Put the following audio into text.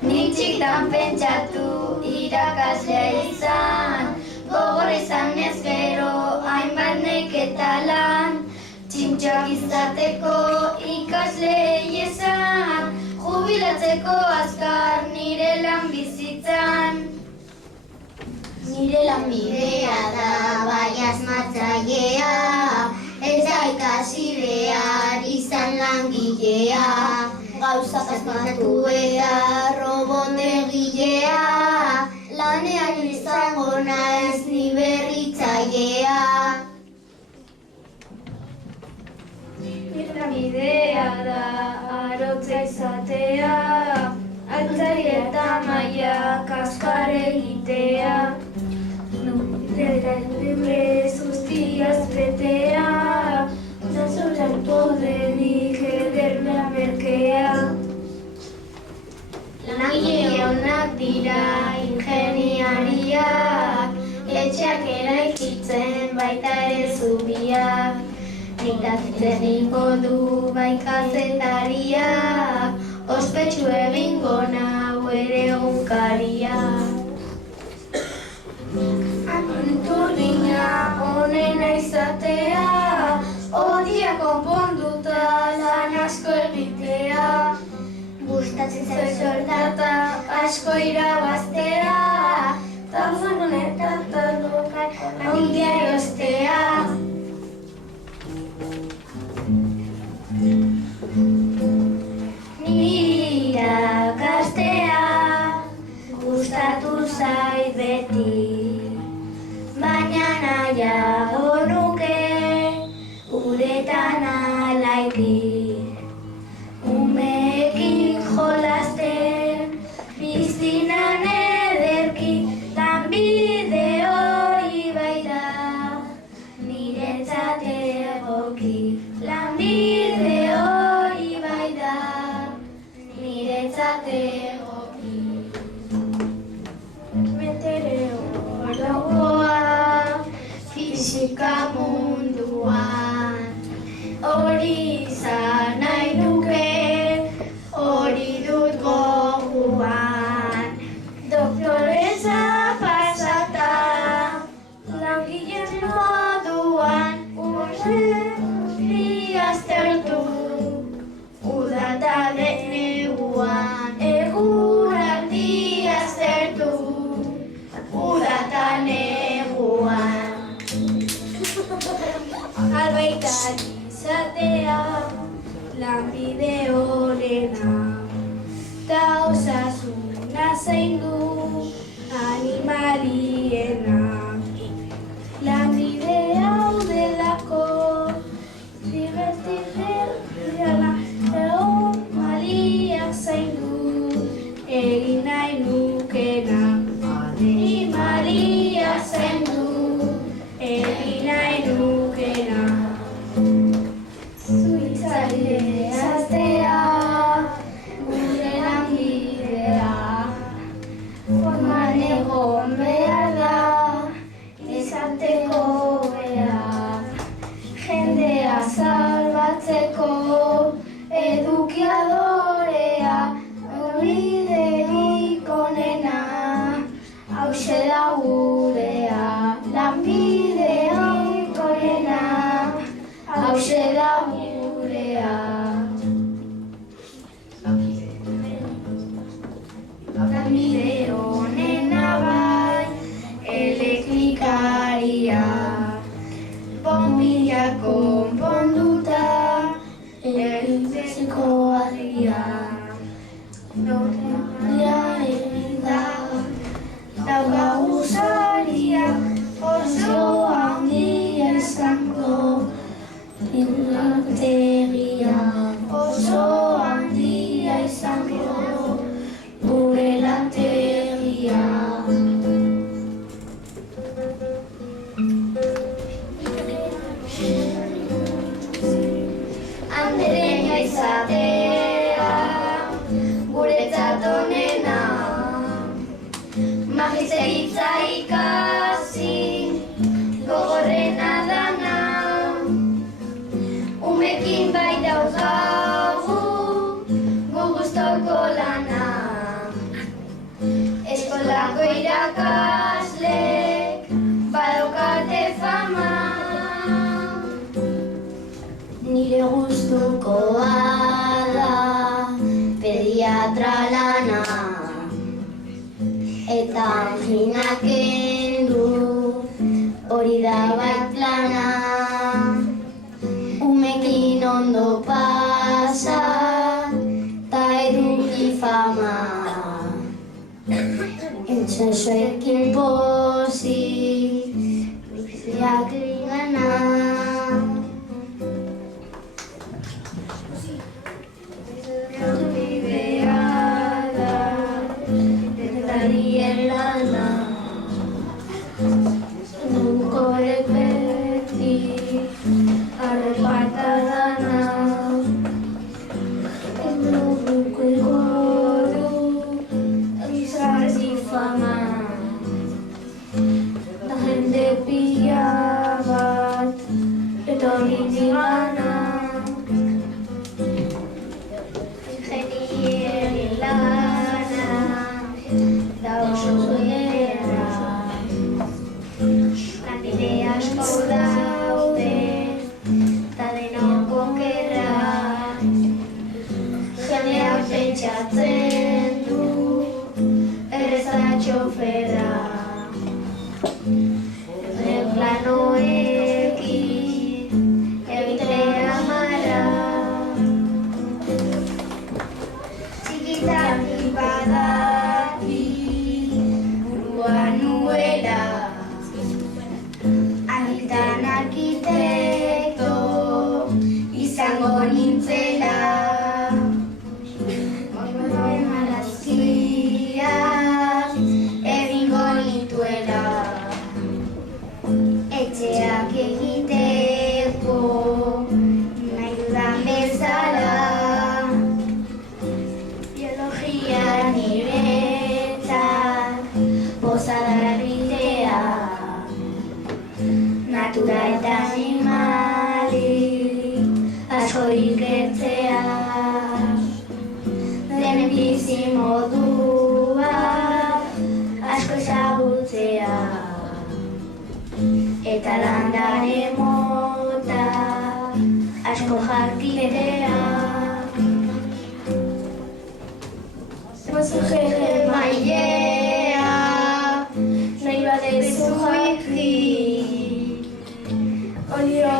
Nintxitan pentsatu irakaslea izan, gogor izan ez gero hainbat neketa lan, txintxoak izateko ikaslei esan, jubilatzeko azkar nire lan bizitzan. Nire lanbidea da bai asmatzailea, ez da ikasi behar izan langilea, gauzak asmatu behar robondegilea, lanean izango naiz ni berritzailea. Nire lanbidea da arotza izatea, altzai eta mailak askar egitea, libre guztiaz betea, zazorak podenik ederra merkea. Langile onak dira ingeniariak, etxeak eraikitzen baita ere zubiak, nitazitzen ingo du bai kazetariak, ospetsu egingo nau ere egunkariak. Turdina onena izatea, odia konponduta lan asko egitea, Gustatzen zait soldata asko irabaztea, tauzan eta talokak handia erostea. Niri irakastea gustatu zait beti, baina nahiago nuke uretan alaiki. Umeekin jolasten, piztinan ederki, lanbide hori baita niretzat egoki. Lanbide hori baita niretzat egoki. Meteorologoa fisika munduan, hori izan nahi nuke, hori dut gogoan. Doktoreza pasata, langileen moduan, urri aztertu, uda eta neguan, eguraldi aztertu, uda eta neguan. Albaitak izatea, lanbide honena, ta osasuna zaindu animaliena. Lanbide hau delako, divertitzea egon maliak zaindu, egin nahi nukena. Animaliak zaindu, egin nahi nukena. Zuitzaile aztea, gure langilea, forman egon behar da, izateko behar, jendea salbatzeko, edukiadorea, eubiderik onena, hauxe da gurea, lanbiderik onena, hauxe da gurea. Lanbide honena bai, elektrikaria, bombilla konponduta, eritzeko agia. Noria eginda, daukagu saria, oso handia izango, lantegia oso handia izango, gure lantegia. Andereña izatea, guretzat onena, magisteritza ikasi, Nahikoa da pediatra lana, eta anginak kendu, hori da bai plana. Umekin ondo pasa, ta eduki fama. Entxasoekin pozik, luziak gana. Bidea da, dentarien lana, munkorek beti, arrepata dana. Edukuko du, izarri fama, da jende pila bat, etorri digana. Ingenieri lana, da oso ederra, lanbide asko daude, ta denok okerra. Jendeak pentsatzen du, erreza txoferra. Planoekin egitea mara, txikitaki badaki burua nuela, agitan arkitekto izango nintzela. Marazkiak egingo nituela, etxeak egiteko nahi dudan bezala. Biologia niretzat pozadara bidea, natura eta animali asko ikertzea. Denen bizi modua asko ezagutzea, eta landare mota asko jakitea. Pasajero mailea, nahi badezu jaki, olio